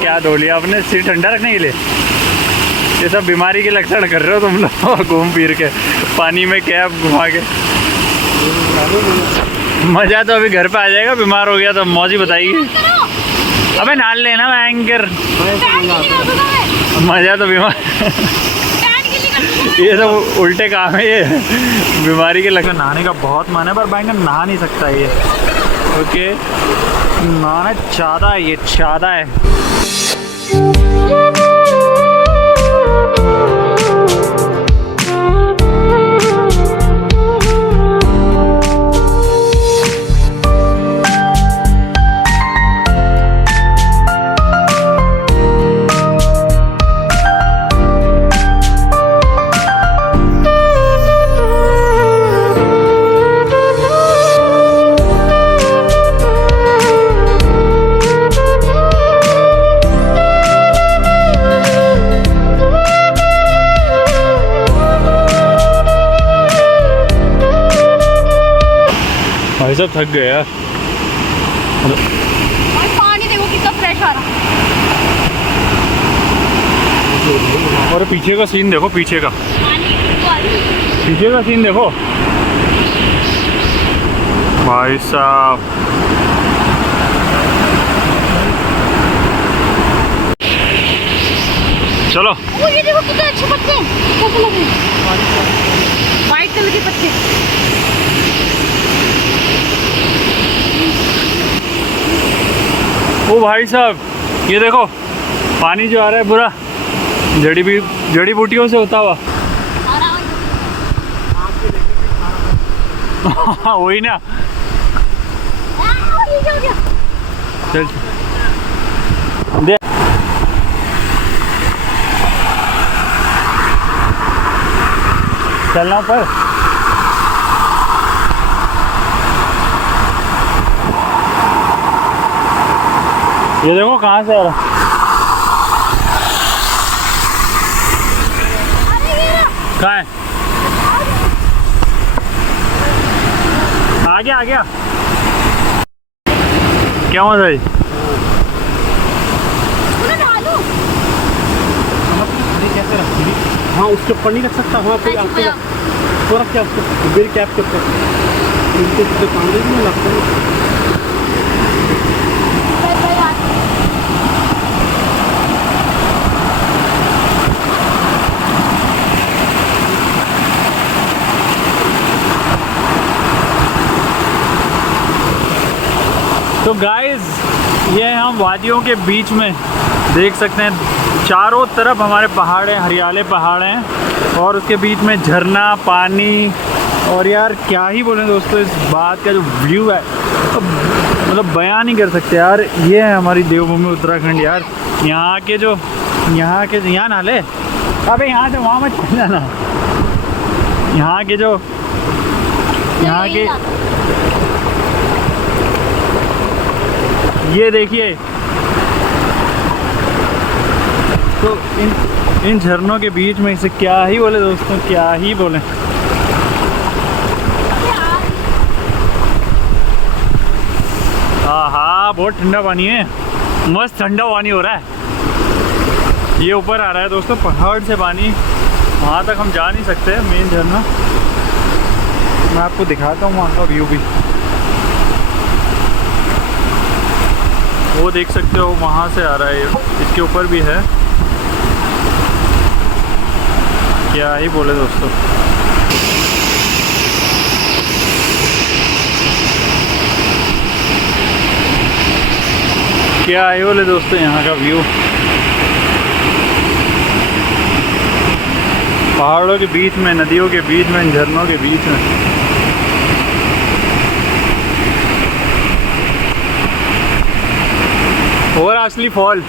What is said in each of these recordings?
क्या धो लिया आपने सिर ठंडा रखने के लिए? ये सब बीमारी के लक्षण कर रहे हो तुम लोग घूम फिर के पानी में कैप घुमा के। मज़ा तो अभी घर पे आ जाएगा, बीमार हो गया तो मौज ही बताइए। अबे नाल लेना मैं एंकर, मज़ा तो बीमार ये तो उल्टे काम है, ये बीमारी के लक्षण। नहाने का बहुत मन है पर बैंगन नहा नहीं सकता ये। ओके नहाना चाहता है, ये चाहता है। भाई सब थक गए यार। और पानी देखो कितना फ्रेश आ रहा। और पीछे का सीन देखो, पीछे का सीन देखो भाई साहब। चलो ये देखो कितने अच्छे पत्ते हैं, कैसे लग रहे हैं, व्हाइट कलर के पत्ते। ओ भाई साहब ये देखो पानी जो आ रहा है पूरा जड़ी बूटियों से होता हुआ। वही ना। चल दे चलना पर। ये देखो कहाँ से आ रहा। कहाँ है? आ गया क्या हुआ भाई? कैसे रखती? हाँ उसके ऊपर नहीं रख सकता। हाँ कोई आपको तो रख क्या उसको मेरी कैप के ऊपर कांदे नहीं लगता। तो गाइस ये हम वादियों के बीच में देख सकते हैं, चारों तरफ हमारे पहाड़ हैं, हरियाले पहाड़ हैं और उसके बीच में झरना पानी। और यार क्या ही बोलें दोस्तों, इस बात का जो व्यू है तो मतलब बयान नहीं कर सकते यार। ये है हमारी देवभूमि उत्तराखंड यार। यहाँ के यहाँ नाले, अबे यहाँ से वहाँ मत चल जाना। यहाँ के ये देखिए, तो इन झरनों के बीच में इसे क्या ही बोले दोस्तों, क्या ही बोले। हाँ बहुत ठंडा पानी है, मस्त ठंडा पानी हो रहा है। ये ऊपर आ रहा है दोस्तों पहाड़ से पानी, वहाँ तक हम जा नहीं सकते मेन झरना। मैं आपको दिखाता हूँ वहाँ का व्यू भी, वो देख सकते हो वहाँ से आ रहा है। इसके ऊपर भी है, क्या ही बोले दोस्तों। क्या ही बोले दोस्तों यहाँ का व्यू, पहाड़ों के बीच में, नदियों के बीच में, झरनों के बीच में। और असली फॉल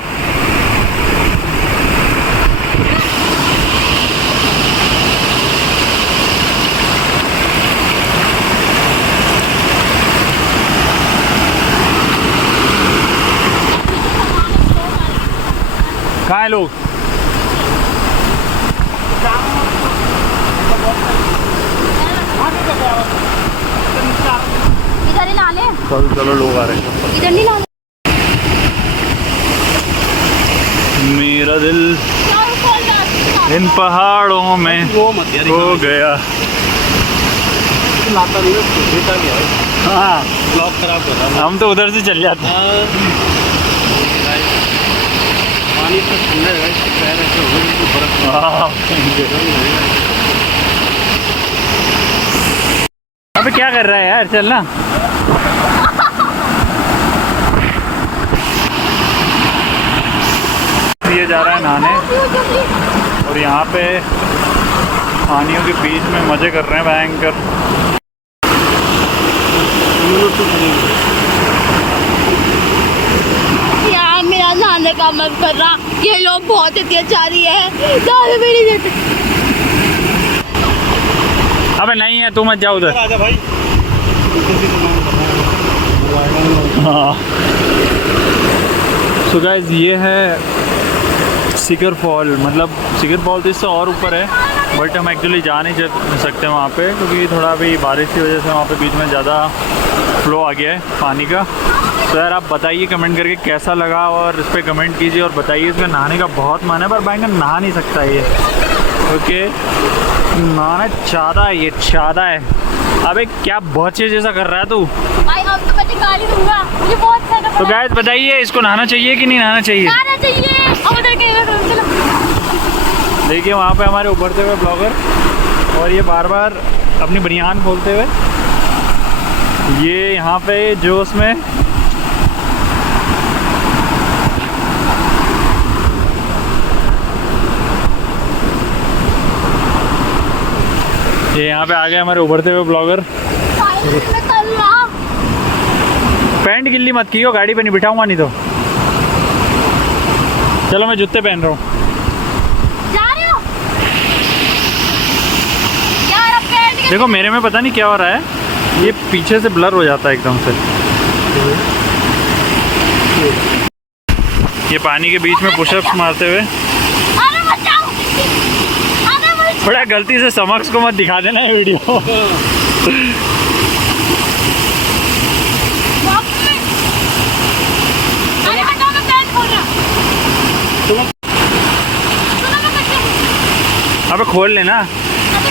कहाँ है लोग? इधर ही नाले, चलो लोग आ रहे हैं इधर नहीं नाले। मेरा दिल इन पहाड़ों में वो मत यार, हो गया। लाता नहीं है, बेटा गया है, हाँ ब्लॉग खराब कर रहा है। हम तो उधर से चल जाते हैं। पानी तो ठंडा है भाई, पैर ऐसे हो गए तो बर्फ अबे क्या कर रहा है यार, चलना। ये जा रहा है नहाने और यहाँ पे पानियों के बीच में मजे कर रहे हैं भयंकर। यार मेरा नहाने का मन कर रहा, ये लोग बहुत अत्याचारी है। अबे नहीं है, तू मत जा उधर। आजा भाई। हाँ सो गाइस, ये है सिकर फॉल। मतलब सिकर फॉल तो इससे और ऊपर है, बट हम एक्चुअली जा नहीं सकते वहाँ पे, क्योंकि थोड़ा भी बारिश की वजह से वहाँ पे बीच में ज़्यादा फ्लो आ गया है पानी का। तो यार आप बताइए कमेंट करके कैसा लगा, और इस पर कमेंट कीजिए और बताइए। इसमें नहाने का बहुत मन है पर भयंकर नहा नहीं सकता ये, ओके। नहाना चाहता है, ये चाहता है। अबे क्या बच्चे जैसा कर रहा है तू। भाई अब तो मैं गाली दूंगा, मुझे बहुत अच्छा तो गाइस बताइए, इसको नहाना चाहिए कि नहीं नहाना चाहिए? नहाना चाहिए। अब उधर कहीं चलो। देखिए वहाँ पे हमारे उभरते हुए ब्लॉगर, और ये बार बार अपनी बनियान खोलते हुए, ये यहाँ पे जोश में ये यहाँ पे आ गए हमारे उभरते हुए ब्लॉगर। पैंट गिल्ली मत की हो, गाड़ी पे नहीं बिठाऊंगा नहीं तो। चलो मैं जूते पहन रहा हूँ। देखो मेरे में पता नहीं क्या हो रहा है, ये पीछे से ब्लर हो जाता है एकदम से। ये पानी के बीच में पुशअप्स मारते हुए। बड़ा गलती से समक्ष को मत दिखा देना ये वीडियो। अबे खोल लेना।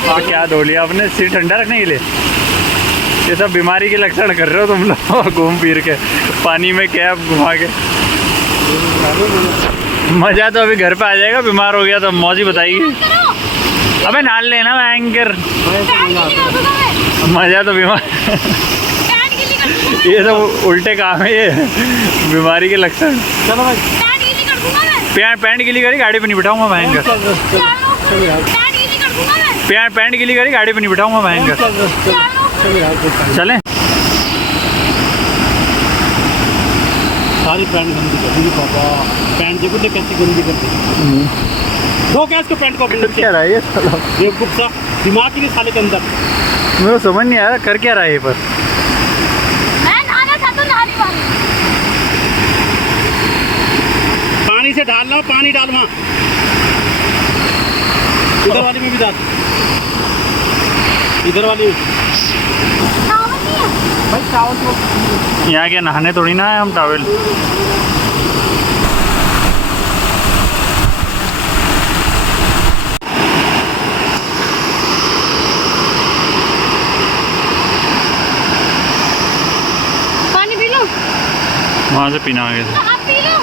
हाँ क्या धो लिया आपने सिर ठंडा रखने के लिए? ये सब बीमारी के लक्षण कर रहे हो तुम लोग घूम फिर के पानी में कैप घुमा के। मज़ा तो अभी घर पे आ जाएगा, बीमार हो गया तो मौजी बताइए। अबे नाल लेना एंकर, मज़ा तो बीमार। ये सब उल्टे काम है, ये बीमारी के लक्षण। चलो भाई, पैंट गिली करी गाड़ी पे नहीं बिठाऊंगा भयंकर। पैंट गिली करी गाड़ी पे नहीं बिठाऊंगा भयंकर। चलें। सारी पैंट गंदी कर दी पापा। पैंट देखो तो कैसी गंदी कर दी। दो क्या इसको पैंट को क्या रहा है ये साला? बेवकूफ सा दिमाग ही नहीं साले के अंदर। मेरे को समझ नहीं आ रहा कर क्या रहा है ये पर। पानी से डालना, पानी डाल वहाँ, इधर वाली में भी डाल, इधर वाली में। भाई टावल तो यहाँ क्या नहाने थोड़ी ना है हम, टावल। पानी पी लो। वहाँ से पीना आ गया। आप पी लो,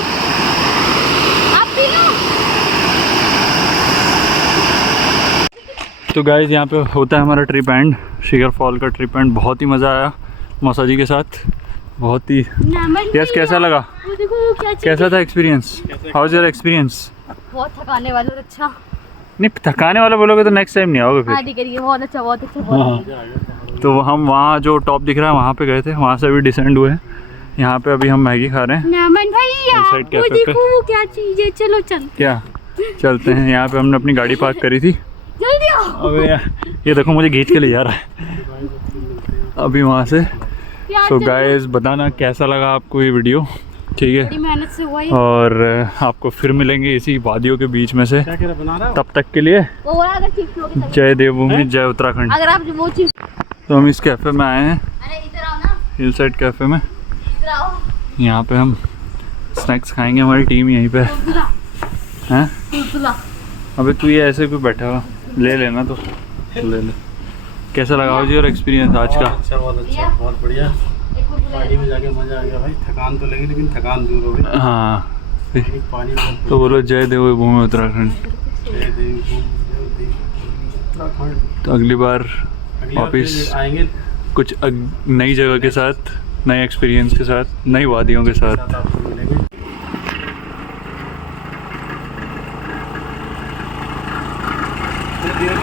आप पी लो। तो गाइस यहाँ पे होता है हमारा ट्रिप एंड, शिखर फॉल का ट्रिप एंड। बहुत ही मज़ा आया मौसा जी के साथ, बहुत ही। यस कैसा लगा? देखो क्या कैसा था experience? How is your experience? बहुत थकाने वाला, अच्छा नहीं थकाने वाला बोलोगे तो नेक्स्ट टाइम नहीं आओगे फिर। हाँ ठीक है, बहुत अच्छा, बहुत अच्छा, बहुत हाँ तो हम वहाँ जो टॉप दिख रहा है वहाँ पे गए थे, वहाँ से अभी डिसेंड हुए हैं। यहाँ पे अभी हम मैगी खा रहे हैं। नामन भैया साइड वो कैफे पे। देखो वो क्या चीज है, चलो चल क्या चलते हैं। यहाँ पे हमने अपनी गाड़ी पार्क करी थी। जल्दी आओ। अबे ये देखो मुझे खींच के ले जा रहा है अभी वहाँ से। सो गाइस बताना कैसा लगा आपको ये वीडियो, ठीक है? बड़ी मेहनत से हुआ ये। और आपको फिर मिलेंगे इसी वादियों के बीच में से। क्या कह रहा बना रहा? तब तक के लिए वो बोला अगर ठीक हो गया जय देवभूमि जय उत्तराखंड। अगर आप वो चीज। तो हम इस कैफ़े में आए हैं, अरे इधर आओ ना, हिल साइड कैफ़े में। इधर आओ। यहाँ पे हम स्नैक्स खाएंगे, हमारी टीम यहीं पे। हैं? तुलतुला। अबे तू ये ऐसे क्यों बैठा हुआ, ले लेना तो ले ले। कैसा लगा हो जी और एक्सपीरियंस आज का? अच्छा, बहुत अच्छा, बहुत बढ़िया। पहाड़ी में जाके मजा आ गया भाई। थकान तो लगी लेकिन थकान दूर हो गई। हाँ पानी बहुत तो बोलो जय देवभूमि उत्तराखंड। जय देवभूमि उत्तराखंड। तो अगली बार अगली बार वापिस फिर आएंगे कुछ नई जगह के साथ, नए एक्सपीरियंस के साथ, नई वादियों के साथ। आपको मिलेंगे।